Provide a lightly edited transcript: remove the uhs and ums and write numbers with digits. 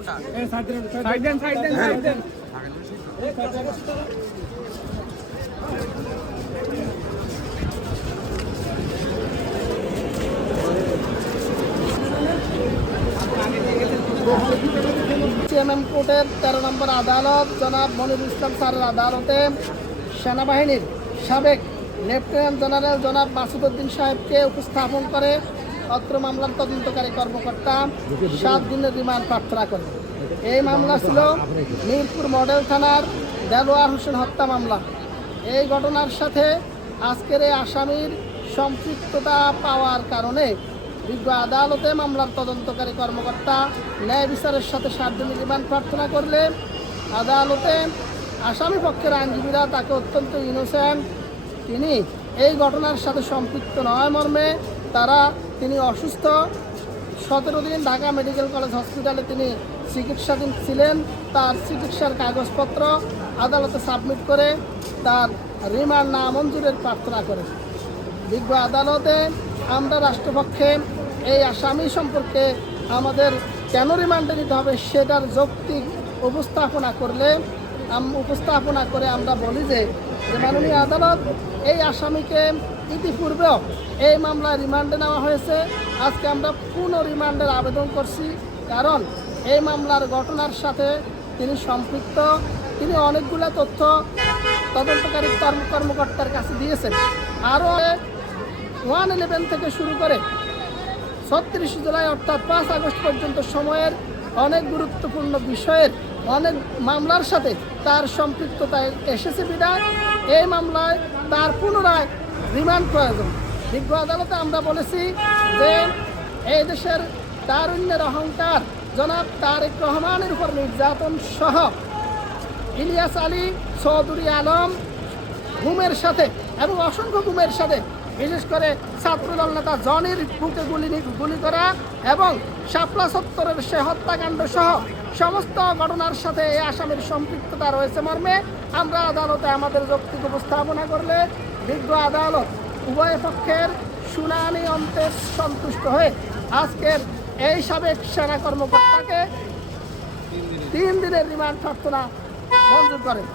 CMM কোর্টের 13 নম্বর আদালত জনাব মনিরুল ইসলাম স্যারের আদালতে সেনাবাহিনীর সাবেক লেফটেন্যান্ট জেনারেল জনাব মাসুদউদ্দিন সাহেবকে উপস্থাপন করে অত্র মামলার তদন্তকারী কর্মকর্তা 7 দিনের রিমান্ড প্রার্থনা করে। এই মামলা ছিল মিরপুর মডেল থানার দেলোয়ার হোসেন হত্যা মামলা। এই ঘটনার সাথে আজকের এই আসামির সম্পৃক্ততা পাওয়ার কারণে বিজ্ঞ আদালতে মামলার তদন্তকারী কর্মকর্তা ন্যায় বিচারের সাথে 7 দিনের রিমান্ড প্রার্থনা করলে আদালতে আসামি পক্ষের আইনজীবীরা তাকে অত্যন্ত ইনোসেন্ট, তিনি এই ঘটনার সাথে সম্পৃক্ত নয় মর্মে তিনি অসুস্থ, 17 দিন ঢাকা মেডিকেল কলেজ হসপিটালে তিনি চিকিৎসাধীন ছিলেন, তার চিকিৎসার কাগজপত্র আদালতে সাবমিট করে তার রিমান্ড নামঞ্জুরের প্রার্থনা করে। বিজ্ঞ আদালতে আমরা রাষ্ট্রপক্ষে এই আসামি সম্পর্কে আমাদের কেন রিমান্ডে নিতে হবে সেটার যৌক্তিক উপস্থাপনা করে আমরা বলি যে মাননীয় আদালত, এই আসামিকে ইতিপূর্বেও এই মামলায় রিমান্ডে নেওয়া হয়েছে। আজকে আমরা পুনঃ রিমান্ডের আবেদন করছি, কারণ এই মামলার ঘটনার সাথে তিনি সম্পৃক্ত। তিনি অনেকগুলো তথ্য তদন্তকারী কর্মকর্তার কাছে দিয়েছেন। আরও 111 থেকে শুরু করে 36 জুলাই অর্থাৎ 5 আগস্ট পর্যন্ত সময়ের অনেক গুরুত্বপূর্ণ বিষয়ের অনেক মামলার সাথে তার সম্পৃক্ততা এসেছে বিধায় এই মামলায় তার পুনরায় রিমান্ড প্রয়োজন। বিজ্ঞ আদালতে আমরা বলেছি যে এই দেশের তারুণ্যের অহংকার জনাব তারেক রহমানের উপর নির্যাতন সহ ইলিয়াস আলী, চৌধুরী আলম গুমের সাথে এবং অসংখ্য গুমের সাথে, বিশেষ করে ছাত্রদল নেতা জনির বুকে গুলি করা এবং শাপলা চত্বরের সে হত্যাকাণ্ড সহ সমস্ত ঘটনার সাথে এই আসামির সম্পৃক্ততা রয়েছে মর্মে আমরা আদালতে আমাদের যৌক্তিক উপস্থাপনা করলে বিজ্ঞ আদালত উভয় পক্ষের শুনানি অন্তে সন্তুষ্ট হয়ে আজকের এই সাবেক সেনা কর্মকর্তাকে 3 দিনের রিমান্ড প্রার্থনা মঞ্জুর করেন।